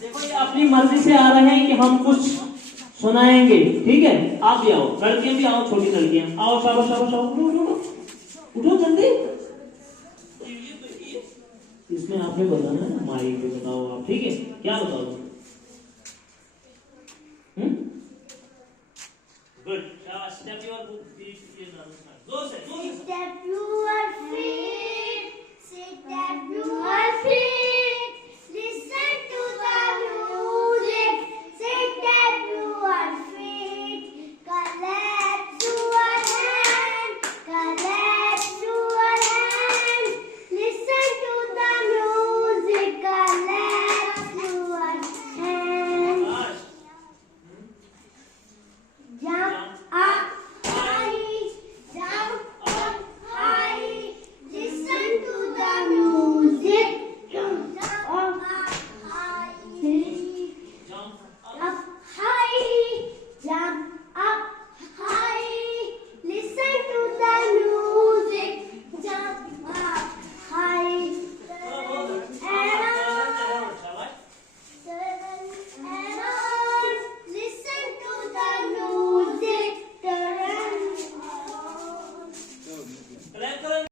देखो ये अपनी मर्जी से आ रहे हैं कि हम कुछ सुनाएंगे, ठीक है। आप भी आओ, लड़कियां भी आओ, छोटी लड़कियां आओ, शाबाश शाबाश, उठो जल्दी। इसमें आपने बताना है, माइक पे बताओ आप, ठीक है। क्या बताओ?